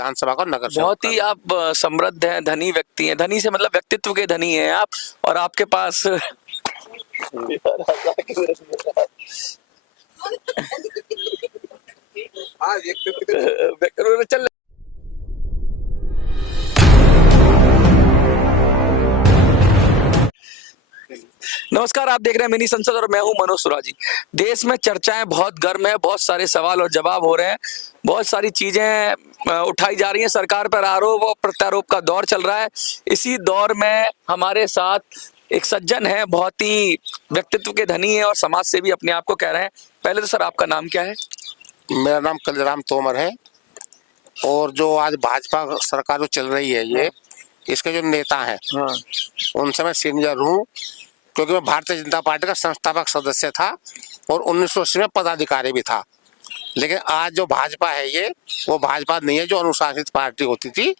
विधानसभा का नगर सेवक बहुत ही आप समृद्ध हैं, धनी व्यक्ति हैं। धनी से मतलब व्यक्तित्व के धनी हैं आप। और आपके पास चल। नमस्कार, आप देख रहे हैं मिनी संसद और मैं हूं मनोज सुराजी। देश में चर्चाएं बहुत गर्म है, बहुत सारे सवाल और जवाब हो रहे हैं, बहुत सारी चीजें उठाई जा रही हैं। सरकार पर आरोप और प्रत्यारोप का दौर चल रहा है। इसी दौर में हमारे साथ एक सज्जन है, बहुत ही व्यक्तित्व के धनी है और समाज सेवी अपने आप को कह रहे हैं। पहले तो सर, आपका नाम क्या है? मेरा नाम कल्याण तोमर है। और जो आज भाजपा सरकार जो चल रही है, ये इसके जो नेता हैं, उनसे मैं सीनियर हूँ, क्योंकि मैं भारतीय जनता पार्टी का संस्थापक सदस्य था और 1980 में पदाधिकारी भी था। लेकिन आज जो भाजपा है, ये वो भाजपा नहीं है जो अनुशासित पार्टी होती थी।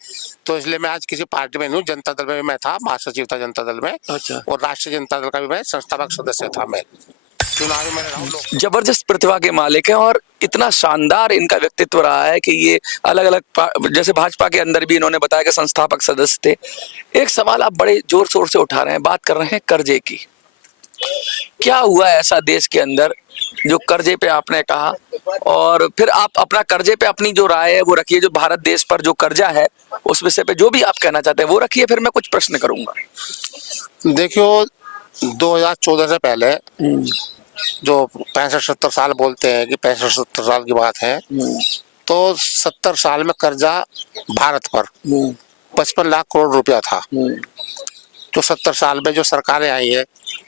तो इसलिए मैं आज किसी पार्टी में नहीं हूँ। जनता दल में भी मैं था, महासचिव था जनता दल में। अच्छा। और राष्ट्रीय जनता दल का भी मैं संस्थापक सदस्य था। मैं चुनावी में रहा हूँ। जबरदस्त प्रतिभा के मालिक हैं और इतना शानदार इनका व्यक्तित्व रहा है कि ये अलग अलग, जैसे भाजपा के अंदर भी इन्होंने बताया कि संस्थापक सदस्य थे। एक सवाल आप बड़े जोर शोर से उठा रहे हैं, बात कर रहे हैं कर्जे की। क्या हुआ ऐसा देश के अंदर जो कर्जे पे आपने कहा, और फिर आप अपना कर्जे पे अपनी जो राय है वो रखिए। जो भारत देश पर जो कर्जा है उस विषय पे जो भी आप कहना चाहते हैं वो रखिए, फिर मैं कुछ प्रश्न करूंगा। देखियो, 2014 से पहले जो 65-70 साल बोलते हैं कि 65-70 साल की बात है, तो 70 साल में कर्जा भारत पर 55 लाख करोड़ रुपया था। जो 70 साल में जो सरकारें आई है,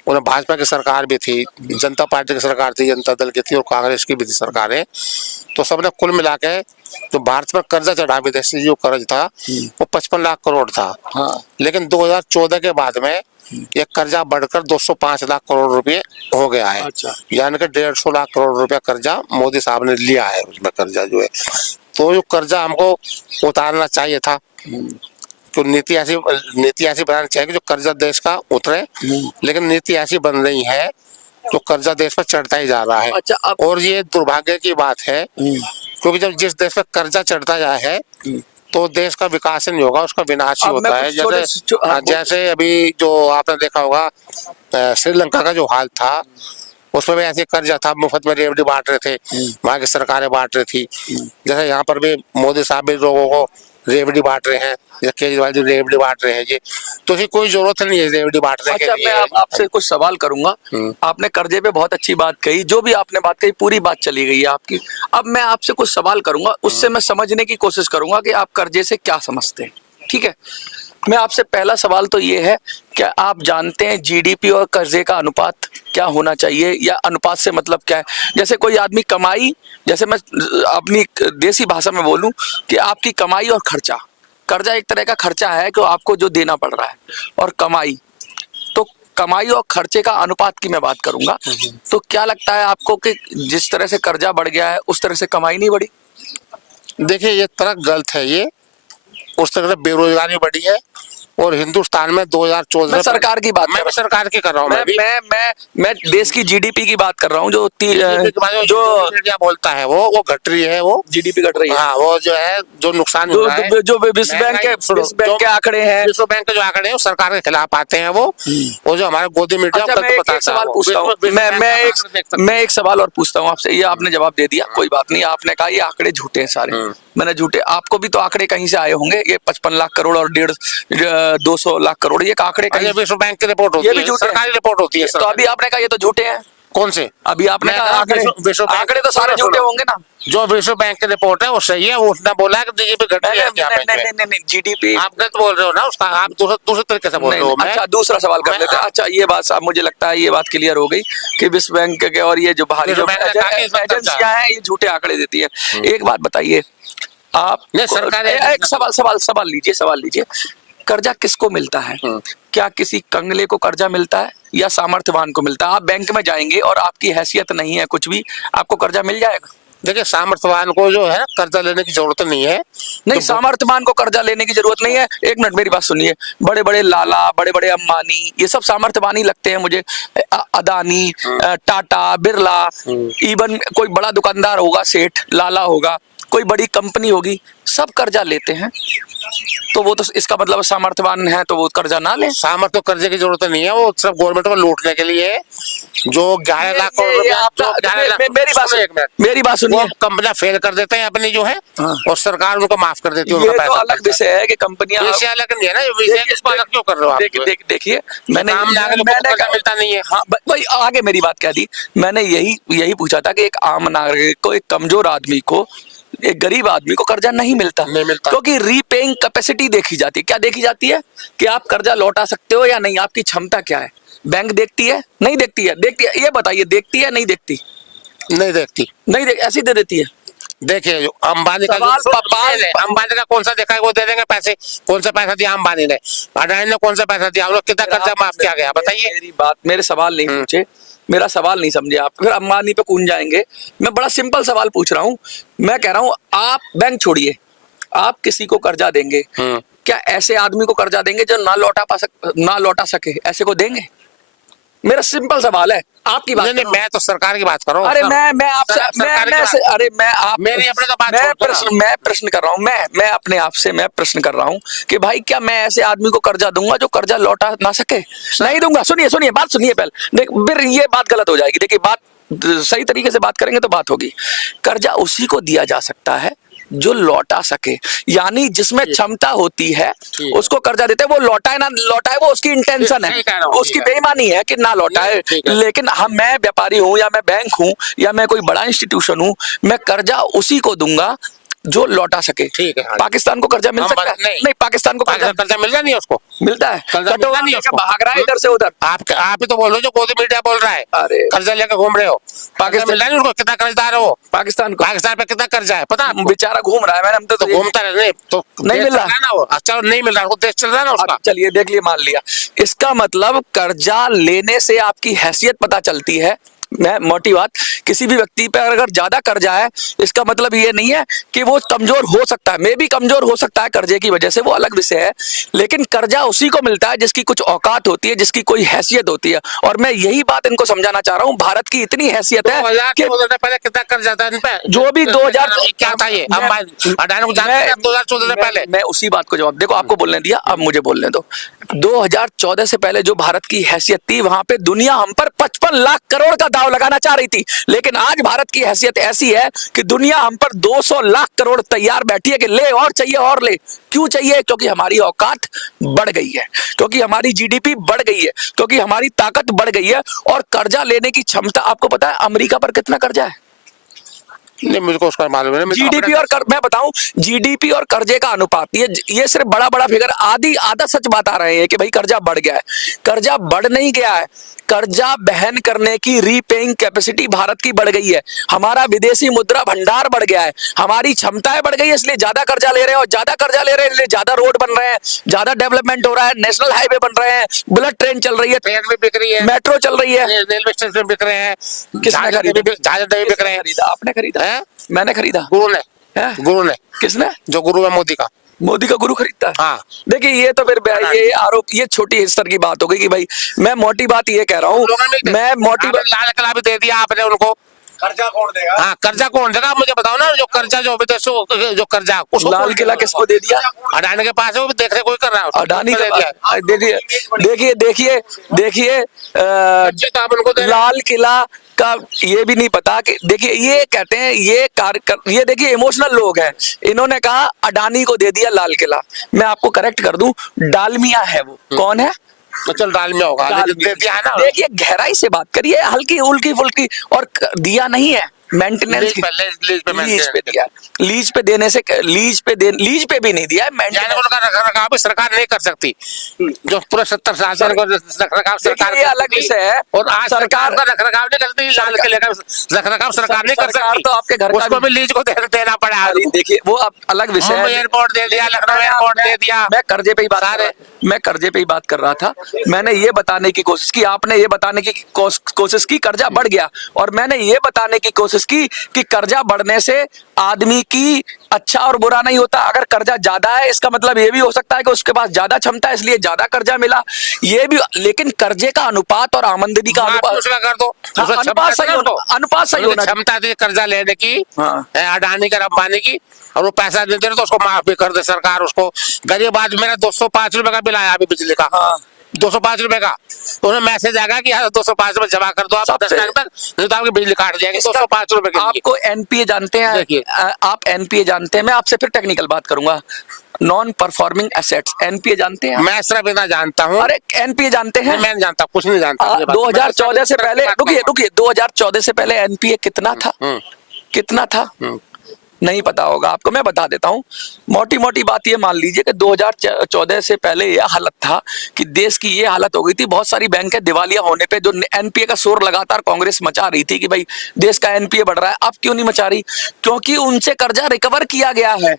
उन्हें भाजपा की सरकार भी थी, जनता पार्टी की सरकार थी, जनता दल की थी और कांग्रेस की भी थी सरकारें। तो सबने कुल मिला के जो भारत पर कर्जा चढ़ा, विदेशी जो कर्ज था वो 55 लाख करोड़ था। लेकिन 2014 के बाद में ये कर्जा बढ़कर 205 लाख करोड़ रुपए हो गया है। अच्छा। यानी कि 150 लाख करोड़ रुपया कर्जा मोदी साहब ने लिया है। उसमें कर्जा जो है, तो जो कर्जा हमको उतारना चाहिए था, तो नीति ऐसी बनानी चाहिए कि जो कर्जा देश का उतरे। लेकिन नीति ऐसी बन रही है जो कर्जा देश पर चढ़ता ही जा रहा है। अच्छा, और ये दुर्भाग्य की बात है, क्योंकि जब जिस देश पर कर्जा चढ़ता जाए है तो देश का विकास नहीं होगा, उसका विनाश ही होता है। जैसे अभी जो आपने देखा होगा श्रीलंका का जो हाल था, उसमें भी ऐसे कर्जा था, मुफ्त में रेवड़ी बांट रहे थे, वहाँ की सरकारें बांट रही थी। जैसे यहाँ पर भी मोदी साहब भी लोगों को रेवड़ी बांट रहे हैं, या केजरीवाल जी रेवड़ी बांट रहे हैं जी। तो इसकी कोई जरूरत नहीं है रेवड़ी बांटने के लिए। मैं आपसे कुछ सवाल करूंगा। आपने कर्जे पे बहुत अच्छी बात कही, जो भी आपने बात कही पूरी बात चली गई है आपकी। अब मैं आपसे कुछ सवाल करूंगा, उससे मैं समझने की कोशिश करूंगा कि आप कर्जे से क्या समझते हैं। ठीक है, मैं आपसे पहला सवाल तो ये है, क्या आप जानते हैं जीडीपी और कर्जे का अनुपात क्या होना चाहिए, या अनुपात से मतलब क्या है? जैसे कोई आदमी कमाई, जैसे मैं अपनी देसी भाषा में बोलूं कि आपकी कमाई और खर्चा, कर्जा एक तरह का खर्चा है कि आपको जो देना पड़ रहा है, और कमाई, तो कमाई और खर्चे का अनुपात की मैं बात करूंगा। तो क्या लगता है आपको कि जिस तरह से कर्जा बढ़ गया है उस तरह से कमाई नहीं बढ़ी? देखिए, ये तरह गलत है। ये उस तरह से बेरोजगारी बढ़ी है। और हिंदुस्तान में 2014 मैं सरकार की बात, मैं सरकार की कर रहा हूँ। मैं देश की जीडीपी की बात कर रहा हूँ। जो मीडिया बोलता है वो घट रही है, वो जीडीपी घट रही है। हाँ, वो जो है जो नुकसान हो रहा है, जो विश्व बैंक के आंकड़े हैं, विश्व बैंक के जो आंकड़े हैं वो सरकार के खिलाफ आते हैं। वो जो हमारे गोदी मीडिया मैं एक सवाल और पूछता हूँ आपसे। ये आपने जवाब दे दिया, कोई बात नहीं। आपने कहा ये आंकड़े झूठे हैं सारे। मैंने झूठे, आपको भी तो आंकड़े कहीं से आए होंगे। ये 55 लाख करोड़ और 200 लाख करोड़, ये आंकड़े कहीं विश्व बैंक की रिपोर्ट होती है, सरकारी रिपोर्ट होती है। तो अभी आपने कहा ये तो झूठे हैं। कौन से? अभी आपने कहा आंकड़े तो सारे झूठे होंगे ना। जो विश्व बैंक की रिपोर्ट है वो सही है। उसने बोला है कि जीडीपी घट रही है। नहीं, जीडीपी आप गलत बोल रहे हो ना, उसका आप दूसरे तरीके से बोल रहे हो। अच्छा, दूसरा सवाल कर लेते हैं। अच्छा, ये बात मुझे लगता है ये बात क्लियर हो गई कि विश्व बैंक के और ये जो बाहरी एजेंसियां हैं ये झूठे आंकड़े देती है। एक बात बताइए आप, एक सवाल लीजिए। कर्जा किसको मिलता है? क्या किसी कंगले को कर्जा मिलता है या सामर्थ्यवान को मिलता है? आप बैंक में जाएंगे और आपकी हैसियत नहीं है कुछ भी, आपको कर्जा मिल जाएगा? देखिए, सामर्थ्यवान को जो है कर्जा लेने की जरूरत नहीं है। नहीं, सामर्थ्यवान को कर्जा लेने की जरूरत नहीं है। एक मिनट मेरी बात सुनिए। बड़े बड़े लाला, बड़े बड़े अंबानी, ये सब सामर्थ्यवान ही लगते हैं मुझे। अदानी, टाटा, बिरला, इवन कोई बड़ा दुकानदार होगा, सेठ लाला होगा, कोई बड़ी कंपनी होगी, सब कर्जा लेते हैं, तो वो तो इसका मतलब सामर्थ्यवान है तो वो कर्जा ना ले। सामर्थ्य तो कर्जे की जरूरत नहीं है, वो सब गवर्नमेंट को लूटने के लिए है। जो 11 लाख करोड़ रुपया, जो 11 लाख, मेरी बात सुनिए, कंपनियां फेल कर देते हैं अपनी जो है, हाँ। और सरकार उनको माफ कर देती है ये उनका तो पैसा। अलग विषय है कि कंपनियां, विषय अलग नहीं है ना, विषय इसको अलग क्यों कर रहे हो आप? देखिए मैंने कर्जा मिलता नहीं है। हाँ भाई आगे मेरी बात क्या थी, मैंने यही पूछा था कि एक आम नागरिक को, एक कमजोर आदमी को, एक गरीब आदमी को कर्जा नहीं मिलता क्योंकि रीपेइंग कैपेसिटी देखी जाती है। क्या देखी जाती है कि आप कर्जा लौटा सकते हो या नहीं, आपकी क्षमता क्या है। बैंक देखती है, नहीं देखती है, देखती है, ये बताइए देखती है नहीं देखती? नहीं देखती, नहीं देख, ऐसी दे देती है। देखिए जो अंबानी का, अंबानी का कौन सा देखा है, वो दे देंगे पैसे। कौन सा पैसा दिया अंबानी ने, अडानी ने कौन सा पैसा दिया, हम लोग कितना कर्जा माफ किया गया बताइए। मेरी बात, मेरे सवाल नहीं पूछे, मेरा सवाल नहीं समझे आप, फिर अंबानी पे कूद जाएंगे। मैं बड़ा सिंपल सवाल पूछ रहा हूँ, मैं कह रहा हूँ आप बैंक छोड़िए, आप किसी को कर्जा देंगे, क्या ऐसे आदमी को कर्जा देंगे जो ना लौटा सके, ऐसे को देंगे? मेरा सिंपल सवाल है, आपकी बात नहीं, मैं तो सरकार की बात कर रहा हूँ। अरे मैं आपसे अरे मेरी अपने तो बात मैं प्रश्न कर रहा हूँ, मैं अपने आप से मैं प्रश्न कर रहा हूँ कि भाई क्या मैं ऐसे आदमी को कर्जा दूंगा जो कर्जा लौटा ना सके? नहीं दूंगा। सुनिए बात सुनिए पहले, देख फिर ये बात गलत हो जाएगी। देखिए बात सही तरीके से बात करेंगे तो बात होगी। कर्जा उसी को दिया जा सकता है जो लौटा सके, यानी जिसमें क्षमता होती है उसको कर्जा देते हैं। वो लौटाए ना लौटाए वो उसकी इंटेंशन है, उसकी बेईमानी है कि ना लौटाए। लेकिन मैं व्यापारी हूं या मैं बैंक हूं या मैं कोई बड़ा इंस्टीट्यूशन हूं, मैं कर्जा उसी को दूंगा जो लौटा सके। ठीक है। पाकिस्तान को कर्जा मिल सकता है? नहीं, पाकिस्तान को कर्जा मिल रहा नहीं, उसको मिलता है, भाग रहा है इधर से उधर। आप ही तो बोल रहे हो, जो गोदी मीडिया बोल रहा है। अरे कर्जा लेकर घूम रहे हो, पाकिस्तान मिल रहा नहीं उसको। कितना कर्जदार है वो पाकिस्तान पे कितना कर्जा है पता? बेचारा घूम रहा है, मैंने हम तो घूमता रहे तो नहीं मिल रहा ना वो। अच्छा नहीं मिल रहा, देश चल रहा है ना उसका। चलिए देख लिए, मान लिया। इसका मतलब कर्जा लेने से आपकी हैसियत पता चलती है। मैं मोटी बात, किसी भी व्यक्ति पे अगर ज्यादा कर्जा है इसका मतलब ये नहीं है कि वो कमजोर हो सकता है, मे भी कमजोर हो सकता है कर्जे की वजह से, वो अलग विषय है। लेकिन कर्जा उसी को मिलता है जिसकी कुछ औकात होती है, जिसकी कोई हैसियत होती है। और मैं यही बात इनको समझाना चाह रहा हूँ, भारत की इतनी हैसियत है कि पहले कितना कर्जा था इन पे, जो भी 2000 क्या था ये अडानी को जानते हैं 2014 से पहले। मैं उसी बात को जवाब, देखो आपको बोलने दिया, अब मुझे बोलने दो। 2014 से पहले जो भारत की हैसियत थी, वहां पे दुनिया हम पर 55 लाख करोड़ का दाव लगाना चाह रही थी। लेकिन आज भारत की हैसियत ऐसी है कि दुनिया हम पर 200 लाख करोड़ तैयार बैठी है कि ले और चाहिए और ले। क्यों चाहिए? क्योंकि हमारी औकात बढ़ गई है, क्योंकि हमारी जीडीपी बढ़ गई है, क्योंकि हमारी ताकत बढ़ गई है। और कर्जा लेने की क्षमता, आपको पता है अमेरिका पर कितना कर्जा है? नहीं, मुझको उसका मालूम है। जीडीपी और मैं बताऊं, जीडीपी और कर्जे का अनुपात, ये सिर्फ बड़ा फिगर, आधा सच बात आ रहे हैं कि भाई कर्जा बढ़ गया है। कर्जा बढ़ नहीं गया है, कर्जा बहन करने की रीपेइंग कैपेसिटी भारत की बढ़ गई है। हमारा विदेशी मुद्रा भंडार बढ़ गया है, हमारी क्षमताएं बढ़ गई है, इसलिए ज्यादा कर्जा ले रहे हैं। और ज्यादा कर्जा ले रहे हैं इसलिए ज्यादा रोड बन रहे हैं, ज्यादा डेवलपमेंट हो रहा है, नेशनल हाईवे बन रहे हैं, बुलेट ट्रेन चल रही है, ट्रेन भी बिक रही है, मेट्रो चल रही है, रेलवे स्टेशन बिक रहे हैं, किसने खरीदा? बिक रहे हैं। आपने खरीदा? मैंने खरीदा। गुरु ने। किसने? जो गुरु है मोदी का गुरु खरीदता है। हाँ। देखिए ये तो फिर ये आरोप, ये छोटी स्तर की बात हो गई कि भाई, मैं मोटी बात ये कह रहा हूँ, मैं मोटी बात, लाल किला भी दे दिया आपने उनको। कर्जा कौन देगा? हाँ, कर्जा कौन देगा मुझे बताओ ना। जो कर्जा जो विदेशों जो कर्जा, लाल किला किसको दे दिया? अडानी के पास है, वो भी देख रहे कोई कर रहा है। अडानी के देखिए लाल किला का ये भी नहीं पता कि, देखिए ये कहते हैं ये देखिए इमोशनल लोग हैं, इन्होंने कहा अडानी को दे दिया लाल किला। मैं आपको करेक्ट कर दूं, डालमिया है वो। कौन है? तो चल डालमिया होगा, दे दिया है ना। देखिए गहराई से बात करिए, हल्की उल्की फुल्की, और दिया नहीं है, मेंटेनेंस लीज पे दिया। लीज पे देने से, लीज पे भी नहीं दिया, उनका रखरखाव भी सरकार नहीं कर सकती। जो पूरा 70 साल से रखरखाव सरकार, ये अलग विषय है। और आज सरकार का रखरखाव नहीं करती, लाल किले का रखरखाव सरकार नहीं कर सकती। तो आपके घर उसको भी लीज को देना पड़ा। देखिए वो अलग विषय है। एयरपोर्ट दे दिया, लखनऊ एयरपोर्ट दे दिया। मैं कर्जे पे ही बात कर रहा था। मैंने ये बताने की कोशिश की, आपने ये बताने की कोशिश की कर्जा बढ़ गया, और मैंने ये बताने की कोशिश कोशिश की कि कर्जा बढ़ने से आदमी की अच्छा और बुरा नहीं होता। अगर कर्जा ज्यादा है इसका मतलब ये भी हो सकता है कि उसके पास ज्यादा क्षमता है इसलिए ज्यादा कर्जा मिला, ये भी। लेकिन कर्जे का अनुपात और आमदनी का अनुपात उसका कर दो, हाँ, उसका अनुपात सही होना, अनुपात सही होना। क्षमता थी कर्जा लेने की, हाँ। अडानी का अंबानी की, और वो पैसा देते रहे तो उसको माफ भी कर दे सरकार। उसको गरीब आदमी, मेरा 205 रुपए का बिल आया अभी बिजली का, हाँ। 205 रुपए का, उन्हें मैसेज आएगा कि 205 रुपए जमा कर दो आप 10 लाख तक, नहीं तो आपकी बिजली काट जाएगी 205 रुपए के लिए। आपको एनपीए जानते हैं? आप एनपीए जानते हैं? मैं आपसे फिर टेक्निकल बात करूंगा। नॉन परफॉर्मिंग एसेट्स, एनपीए जानते हैं? मैं सिर्फ इतना जानता हूँ। अरे एनपीए जानते हैं? मैं नहीं जानता, कुछ नहीं जानता। 2014 से पहले, रुकिए 2014 से पहले एनपीए कितना था? कितना था? नहीं पता होगा आपको, मैं बता देता हूँ। मोटी मोटी बात ये मान लीजिए कि 2014 से पहले यह हालत था कि देश की ये हालत हो गई थी, बहुत सारी बैंकें दिवालिया होने पे जो एनपीए का शोर लगातार कांग्रेस मचा रही थी कि भाई देश का एनपीए बढ़ रहा है। अब क्यों नहीं मचा रही? क्योंकि उनसे कर्जा रिकवर किया गया है।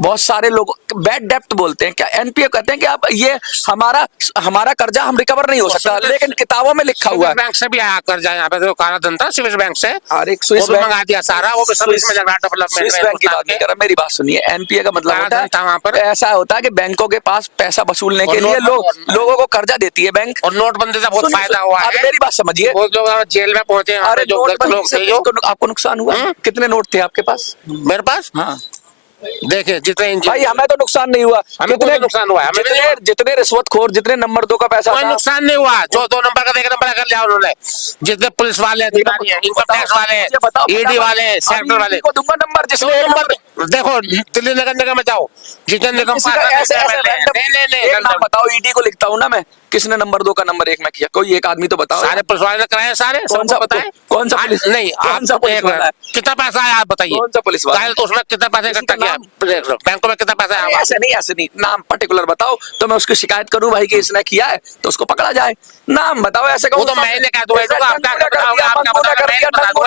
बहुत सारे लोग बैड डेप्ट बोलते हैं, क्या एनपीए कहते हैं कि अब ये हमारा कर्जा हम रिकवर नहीं हो सकता, लेकिन किताबों में लिखा हुआ है। बैंक से भी आया कर्जा, यहाँ पे तो काला धन था स्विस बैंक से, और एक स्विस बैंक मंगा दिया सारा, वो भी सब इसमें झगड़ा डेवलपमेंट। स्विस बैंक की बात नहीं कर रहा, मेरी बात सुनिए। एनपीए का मतलब होता है वहाँ पर ऐसा होता है कि बैंकों के पास पैसा वसूलने के लिए लोगों को कर्जा देती है बैंक। और नोटबंदी से बहुत फायदा हुआ है। मेरी बात समझिए, बहुत लोग जेल में पहुंचे। अरे नोटबंदी से आपको नुकसान हुआ? कितने नोट थे आपके पास? मेरे पास हाँ देखिए जितने भाई, हमें तो नुकसान नहीं हुआ। कितने नुकसान हुआ है? जितने रिश्वतखोर, जितने नंबर 2 का पैसा कोई नुकसान नहीं हुआ। जो 2 नंबर का 1 नंबर कर लिया उन्होंने, जितने पुलिस वाले अधिकारी हैं, इनकम टैक्स वाले, ईडी वाले, सेक्टर वाले को दूंगा नंबर जिसने नंबर। देखो दिल्ली नगर निगम में जाओ, जितने निगम नाम बताओ, ईडी को लिखता हूँ ना मैं, किसने नंबर 2 का नंबर 1 में किया? कोई एक आदमी तो बताओ। सारे पुलिस वाले ने कराए सारे। कौन सा बताए? कौन सा पुलिस? नहीं, आपको कितना पैसा आया आप बताइए? कौन सा पुलिस वाला? तो उसमें कितना पैसा इकट्ठा किया बैंकों में? कितना पैसा आया? ऐसे नहीं, नाम पर्टिकुलर बताओ तो मैं उसकी शिकायत करूं भाई कि इसने किया है तो उसको पकड़ा जाए। नाम बताओ ऐसे वो तो मैंने कह दूंगा,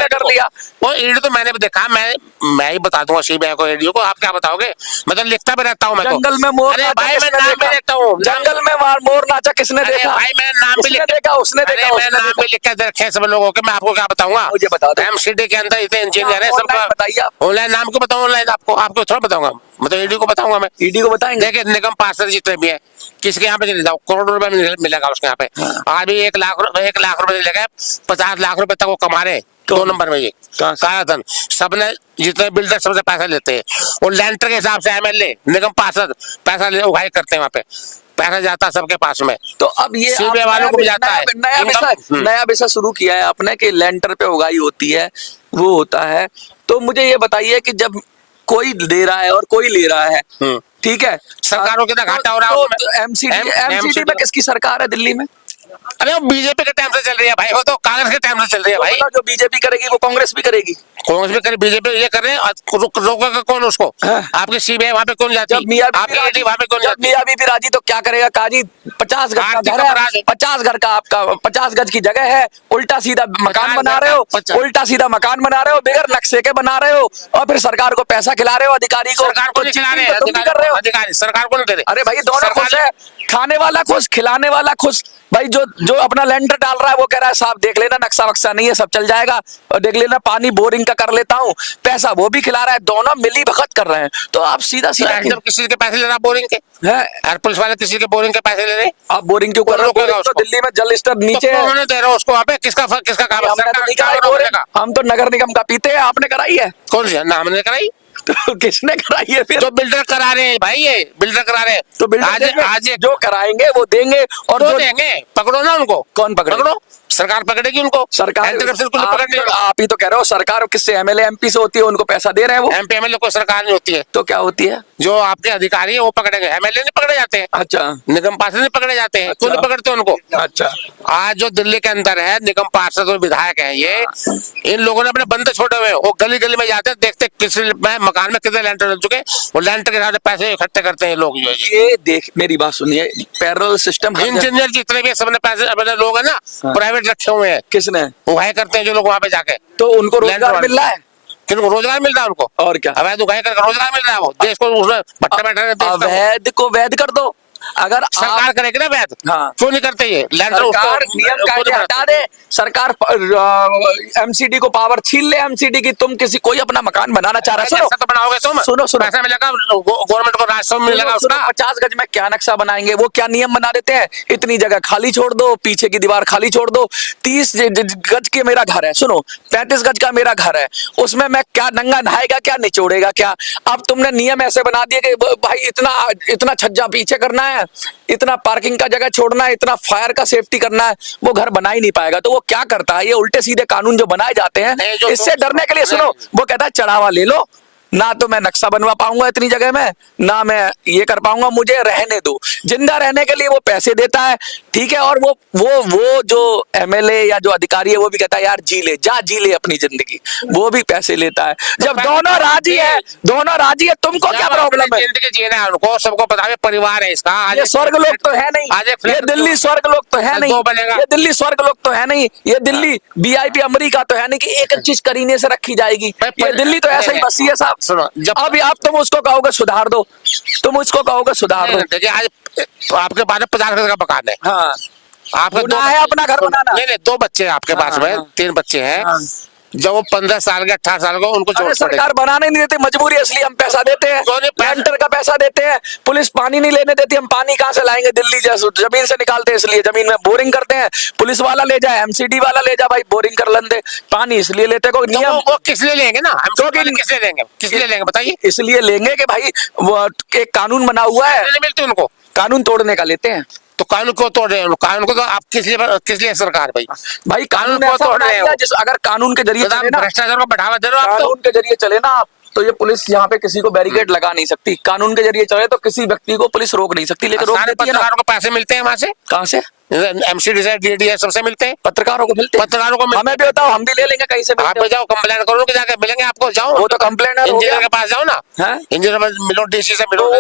कर लिया वो ईडी तो मैंने भी देखा, मैं ही बता दूंगा सीबीआई को, ईडी को। आप क्या बताओगे? मैं तो लिखता भी रहता हूँ। मैं जंगल में मोर नाचा, भाई मैं नाम भी लिखता हूँ। जंगल में मोर नाचा किसने देखा? भाई मैंने नाम भी देखा, उसने देखा, मैं नाम भी लिख के रखे सब लोगों के। मैं आपको क्या बताऊंगा? मुझे बता दो। एमसीडी के अंदर इतने इंजीनियर है सब, बताइए। ऑनलाइन नाम को बताऊँ? ऑनलाइन आपको थोड़ा बताऊंगा, मतलब ईडी को बताऊंगा मैं। ईडी को बताएंगे? देखिए निगम पार्षद जितने भी है, किसके यहाँ पे चले जाओ करोड़ों रुपए मिलेगा उसके यहाँ पे। आज भी 1 लाख रुपए लेके 50 लाख रुपए तक वो कमा रहे 2 नंबर में। ये काला धन सबने, जितने बिल्डर सबसे पैसा लेते हैं, और लैंटर के हिसाब से एमएलए निगम पार्षद पैसा उगाई करते हैं, वहाँ पे पैसा जाता है सबके पास में। तो अब ये सीबीआई वालों को भी जाता है। नया विषय शुरू किया है आपने कि लैंटर पे उगाई होती है, वो होता है। तो मुझे ये बताइए कि जब कोई दे रहा है और कोई ले रहा है, ठीक है, सरकारों के घाटा हो रहा है। तो एमसीडी में किसकी सरकार है दिल्ली में? अरे वो बीजेपी के टाइम से चल रही है भाई, वो तो कांग्रेस के टाइम से चल रही है भाई। जो बीजेपी करेगी वो कांग्रेस भी करेगी। कांग्रेस भी करे, बीजेपी ये कर रहे हैं। रोकेगा कौन उसको? आपकी सीबीआई वहाँ पे कौन जाती? आपकी ईडी वहाँ पे कौन जाती? मियाँ बीबी राजी तो क्या करेगा? काजी 50 गज का घर है, 50 घर का आपका 50 गज की जगह है, उल्टा सीधा मकान बना रहे हो, उल्टा सीधा मकान बना रहे हो, बगैर नक्शे के बना रहे हो, और फिर सरकार को पैसा खिला रहे हो, अधिकारी को। सरकार को खिला रहे हो, अधिकारी सरकार को नहीं दे रहे। अरे भाई दोनों खुश है, खाने वाला खुश, खिलाने वाला खुश। भाई जो अपना लेंटर डाल रहा है वो कह रहा है साहब देख लेना, नक्शा वक्शा नहीं है, सब चल जाएगा, और देख लेना पानी बोरिंग का कर लेता हूँ, पैसा वो भी खिला रहा है, दोनों मिली भगत कर रहे हैं। तो आप सीधा जब किसी के पैसे ले रहा बोरिंग के है, पुलिस वाले किसी के बोरिंग के पैसे ले रहे, आप बोरिंग क्यों कर रहे हो? तो दिल्ली में जल स्तर नीचे है, उन्होंने दे रहा है उसको, वहाँ पे किसका काम है? हम तो नगर निगम का पीते हैं, आपने कराई है? कौन सी? ना हमने कराई। तो किसने कराई है फिर? जो बिल्डर करा रहे हैं भाई, ये बिल्डर करा रहे हैं। तो बिल्डर आज जो कराएंगे वो देंगे, और जो देंगे पकड़ो ना उनको। कौन पकड़ो? सरकार पकड़ेगी उनको। सरकार आप ही तो कह रहे हो, सरकार किससे? एमएलए एमपी से होती है, उनको पैसा दे रहे हैं वो। एमपी एमएलए को सरकार नहीं होती है। तो क्या होती है? जो आपके अधिकारी है वो पकड़ेंगे, एमएलए नहीं पकड़े जाते हैं। अच्छा, निगम पार्षद नहीं पकड़े जाते हैं। क्यों नहीं पकड़ते उनको? अच्छा, आज जो दिल्ली के अंदर है निगम पार्षद और विधायक है, ये इन लोगों ने अपने बंदे छोड़े हुए, वो गली गली में जाते हैं, देखते किसी मकान में कितने लेंटर डल चुके, वो लेंटर के साथ पैसे इकट्ठे करते हैं लोग। ये देख, मेरी बात सुनिए, पैरेलल सिस्टम, इंजीनियर जितने भी सबने पैसे अपने लोग है ना प्राइवेट रखे हुए हैं। किसने? वो है करते हैं जो लोग वहाँ पे जाके, तो उनको रोजगार मिल रहा है। किनको रोजगार मिल रहा है? उनको। और क्या? अवैध उगाई करके रोजगार मिल रहा है, वो देश को उसमें भट्टा बैठा। अवैध को वैध कर दो, अगर सरकार करेगी ना वैध। हाँ। क्यों नहीं करते ये लैंडर सरकार नियम कायदे हटा दे, सरकार एमसीडी को पावर छीन ले, एमसीडी की। तुम किसी कोई अपना मकान बनाना चाह रहा है, सुनो तो बनाओगे तुम, सुनो सुनो पैसा मिलेगा गवर्नमेंट को, राजस्व मिलेगा उसका। 50 गज में क्या नक्शा बनाएंगे, वो क्या नियम बना देते हैं, इतनी जगह खाली छोड़ दो, पीछे की दीवार खाली छोड़ दो। 30 गज के मेरा घर है, सुनो 35 गज का मेरा घर है, उसमें मैं क्या नंगा नहाएगा, क्या निचोड़ेगा क्या। अब तुमने नियम ऐसे बना दिए कि भाई इतना छज्जा पीछे करना है, इतना पार्किंग का जगह छोड़ना है, इतना फायर का सेफ्टी करना है, वो घर बना ही नहीं पाएगा। तो वो क्या करता है, ये उल्टे सीधे कानून जो बनाए जाते हैं, इससे डरने के लिए, सुनो, वो कहता है चढ़ावा ले लो, ना तो मैं नक्शा बनवा पाऊंगा इतनी जगह में, ना मैं ये कर पाऊंगा, मुझे रहने दो। जिंदा रहने के लिए वो पैसे देता है, ठीक है। और वो जो एमएलए या जो अधिकारी है वो भी कहता है यार जी ले अपनी जिंदगी, वो भी पैसे लेता है। जब दोनों राजी है, तुमको क्या प्रॉब्लम है? जिंदगी जीना है उनको, सबको पता है परिवार है इसका। ये स्वर्ग लोग तो है नहीं, ये दिल्ली स्वर्ग लोग तो है नहीं, ये दिल्ली स्वर्ग लोग तो है नहीं, ये दिल्ली वीआईपी अमेरिका तो है नहीं कि एक चीज करीने से रखी जाएगी। ये दिल्ली तो ऐसा ही बसी है साहब। सुनो, जब अब आप तुम उसको कहोगे सुधार दो, तुम उसको कहोगे सुधार दो। देखिए आज तो आपके पास 50 गज का मकान है, हाँ, आपके दो है अपना घर बनाना। नहीं 2 बच्चे हैं आपके पास में, 3 बच्चे हैं। हाँ। जब वो 15 साल के 18 साल को उनको अरे जोड़ सरकार बनाने नहीं देती, मजबूरी है, इसलिए हम पैसा देते हैं, रेंटर का पैसा देते हैं। पुलिस पानी नहीं लेने देती, हम पानी कहाँ से लाएंगे, दिल्ली जैसे जमीन से निकालते हैं, इसलिए जमीन में बोरिंग करते हैं। पुलिस वाला ले जाए, एमसीडी वाला ले जाए, भाई बोरिंग कर लेंदे, पानी इसलिए लेते हैं, कोई नियम वो किस लिए लेंगे ना, हम किस लिए लेंगे बताइए। इसलिए लेंगे कि भाई वो एक कानून बना हुआ है, नहीं मिलती उनको, कानून तोड़ने का लेते हैं। तो कानून को तोड़ रहे हैं, कानून को तो आप किस लिए सरकार भाई कानून को तोड़ रहे हैं। अगर कानून के जरिए चले ना, भ्रष्टाचार को बढ़ावा दे रहे हो आप, कानून के जरिए चले ना आप, तो ये पुलिस यहाँ पे किसी को बैरिकेड लगा नहीं सकती। कानून के जरिए चले तो किसी व्यक्ति को पुलिस रोक नहीं सकती, लेकिन रोक देती है ना। पत्रकारों को पैसे मिलते हैं वहां से, कहाँ से? एमसीडी से, डीडीएस सबसे मिलते हैं, पत्रकारों को मिलते हैं, पत्रकारों को हमें भी बताओ, हम भी ले लेंगे कहीं से। आप जाओ कंप्लेन करो कि जाके मिलेंगे आपको, जाओ वो तो कंप्लेनर इंजीनियर के पास जाओ ना, इंजीनियर मिलो, डीसी से मिलो,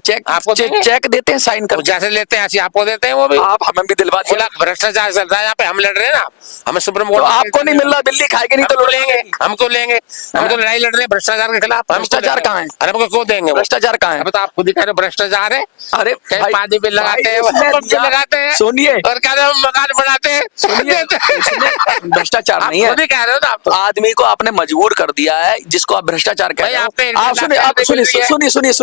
चेक देते हैं, साइन कर, जैसे लेते हैं ऐसे आपको देते हैं, वो भी आप हमें भी दिलवा दिया। भ्रष्टाचार चल रहा है यहाँ पे, हम लड़ रहे हैं ना, हमें सुप्रीम कोर्ट, आपको नहीं मिल रहा, दिल्ली खाएगी नहीं तो लेंगे, हमको लेंगे, हम तो लड़ाई लड़ रहे हैं भ्रष्टाचार के खिलाफ। भ्रष्टाचार कहाँ है? अरे हमको क्यों देंगे, भ्रष्टाचार कहाँ है? अब तो आप खुद ही कह रहे हो भ्रष्टाचार है। अरे पानी बिल लगाते हैं, लगाते हैं, सुनिए, और क्या मकान बनाते हैं, भ्रष्टाचार नहीं है, खुद ही कह रहे हो ना आप। आदमी को आपने मजबूर कर दिया है, जिसको आप भ्रष्टाचार कह रहे हो। आप सुनिए,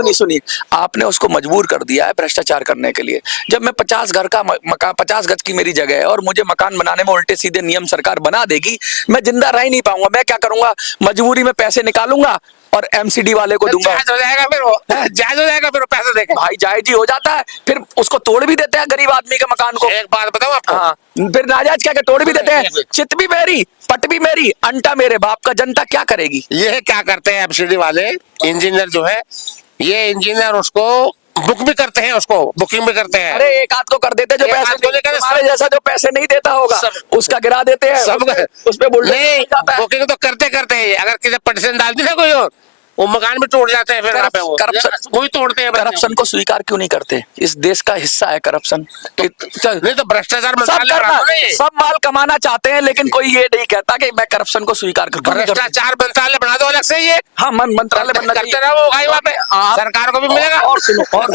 आपने उसको मजबूर कर दिया है भ्रष्टाचार करने के लिए। जब मैं 50 घर का मकान, 50 गज की मेरी जगह है और मुझे मकान बनाने में उल्टे सीधे नियम सरकार बना देगी, मैं जिंदा रह ही नहीं पाऊंगा। मैं क्या करूंगा, मजबूरी में पैसे निकालूंगा और एमसीडी वाले को दूंगा। जायज हो जाएगा फिर वो, जायज हो जाएगा फिर वो, पैसे देके भाई जायज ही हो जाता है, फिर उसको तोड़ भी देते हैं गरीब आदमी के मकान को। एक बात बताऊं आपको, हाँ, फिर नाजायज क्या तोड़ भी देते हैं। चित भी मेरी, पट भी मेरी, अंटा मेरे बाप का, जनता क्या करेगी? ये क्या करते हैं एमसीडी वाले इंजीनियर जो है, ये इंजीनियर उसको बुक भी करते हैं, उसको बुकिंग भी करते हैं। अरे एक आध को कर देते जो पैसे, तुम्हारे जैसा जो पैसे नहीं देता होगा उसका गिरा देते हैं, सब उस पे बोल नहीं, बुकिंग तो करते करते अगर किसी पटिशन डाल दी ना कोई और, वो मकान भी तोड़ जाते हैं, फिर वही तोड़ते हैं। करप्शन को स्वीकार क्यों नहीं करते? इस देश का हिस्सा है करप्शन। नहीं तो भ्रष्टाचार सब माल कमाना चाहते हैं, लेकिन कोई ये नहीं कहता कि मैं करप्शन को स्वीकार करूं। भ्रष्टाचार मंत्रालय बना दो अलग से, ये हाँ मंत्रालय बनना करते रहो, वहाँ पे सरकार को भी मिलेगा। और सुनो, और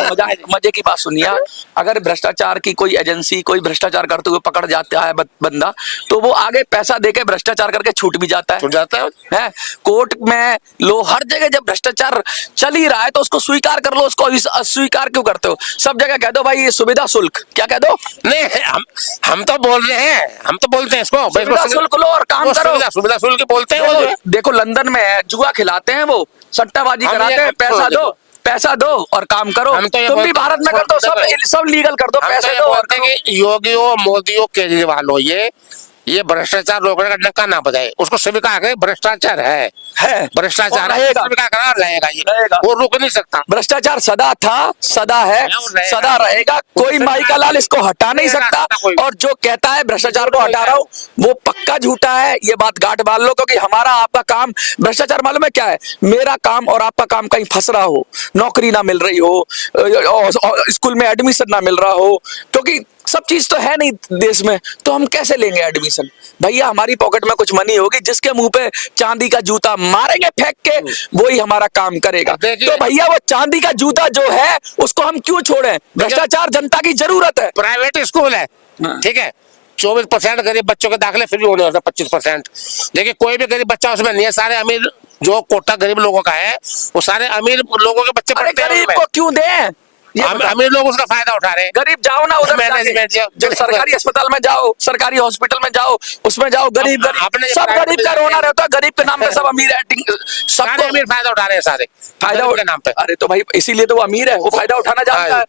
मजे की बात सुनिए, अगर भ्रष्टाचार की कोई एजेंसी कोई भ्रष्टाचार करते हुए पकड़ जाता है बंदा, तो वो आगे पैसा देके भ्रष्टाचार करके छूट भी जाता है। कोर्ट में लो, हर जगह जब भ्रष्टाचार चल ही रहा है तो उसको स्वीकार कर लो, उसको अस्वीकार क्यों करते हो? सब जगह कह दो भाई ये सुविधा शुल्क, क्या कह दो? नहीं हम तो बोल रहे हैं, हम तो बोलते हैं इसको सुविधा शुल्क लो और काम करो। सुविधा शुल्क बोलते हैं वो। देखो लंदन में है, जुआ खिलाते हैं, वो सट्टाबाजी कराते हैं, पैसा दो और काम करो। तुम भी भारत में कर दो, सब लीगल कर दो, पैसे दो। योगी हो, मोदी हो, केजरीवाल हो, ये भ्रष्टाचार रोकने का डंका ना बजाए, उसको स्वीकार करें भ्रष्टाचार है भ्रष्टाचार रहेगा, वो रुक नहीं सकता। भ्रष्टाचार सदा था, सदा है, सदा रहेगा, कोई माई का लाल इसको हटा नहीं सकता। और जो कहता है भ्रष्टाचार को हटा रहा हूँ, वो पक्का झूठा है, ये बात गांठ बांध लो। क्योंकि हमारा आपका काम भ्रष्टाचार मालूम है क्या है? मेरा काम और आपका काम कहीं फंस रहा हो, नौकरी ना मिल रही हो, स्कूल में एडमिशन ना मिल रहा हो, क्योंकि सब चीज तो है नहीं देश में, तो हम कैसे लेंगे एडमिशन? भैया हमारी पॉकेट में कुछ मनी होगी, जिसके मुंह पे चांदी का जूता मारेंगे फेंक के, वही हमारा काम करेगा। देखिए- तो भैया वो चांदी का जूता जो है उसको हम क्यों छोड़ें? भ्रष्टाचार जनता की जरूरत है। प्राइवेट स्कूल है, हाँ। ठीक है, 24% गरीब बच्चों के दाखिले फ्री होने होते हैं, 25%। देखिए कोई भी गरीब बच्चा उसमें नहीं है, सारे अमीर, जो कोटा गरीब लोगों का है वो सारे अमीर लोगों के बच्चे अरे पढ़ते हैं गरीब उसमें। को क्यों दें? ये बताओ। अमीर लोग उसका फायदा उठा रहे हैं। गरीब जाओ ना उधर मैनेजमेंट जाके, जो सरकारी अस्पताल में जाओ, सरकारी हॉस्पिटल में जाओ, उसमें जाओ, गरीब अब आपने गरीब ये सब प्राइवेट गरीब का में रोना जाके- रहता है, गरीब के नाम पे सब अमीर है, सारे सबको अमीर फायदा उठा रहे हैं, सारे फायदा गरीब के नाम पे। अरे तो भाई इसीलिए तो वो अमीर है, वो फायदा उठाना जानता हाँ है।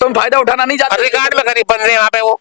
तुम फायदा उठाना नहीं जानते। रिकॉर्ड में गरीब बन रहे हैं यहाँ पे, वो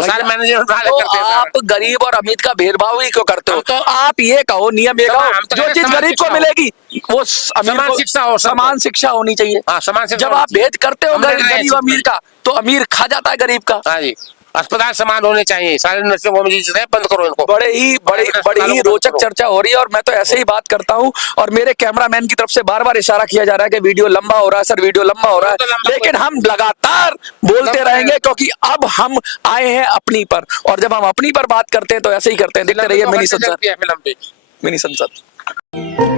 सारे मैनेजमेंट उठा तो करते हैं आप गरीब और अमीर का भेदभाव ही क्यों करते हो? हम तो- आप ये कहो, नियम ये तो कहो, हम तो जो कहते चीज समान गरीब को शिक्षा हो। मिलेगी वो अमीर समान को शिक्षा हो सबको। समान शिक्षा होनी चाहिए। हाँ, समान शिक्षा जब होनी आप चाहिए। भेद करते हो हम लड़ रहे हैं गरीब इसी अमीर का, तो अमीर खा जाता है गरीब का। हाँ जी, अस्पताल समान होने चाहिए, सारे नर्सिंग होम जी बंद करो इनको। बड़ी ही रोचक चर्चा हो रही है, और मैं तो ऐसे ही बात करता हूं, और मेरे कैमरामैन की तरफ से बार बार इशारा किया जा रहा है कि वीडियो लंबा हो रहा है सर, वीडियो लंबा हो रहा तो है, लंबा लेकिन हम लगातार बोलते लंबा रहेंगे, है। क्योंकि अब हम आए हैं अपनी पर, और जब हम अपनी पर बात करते हैं तो ऐसे ही करते हैं। देखते रहिए मिनी संसद। फिल्म पे मिनी संसद।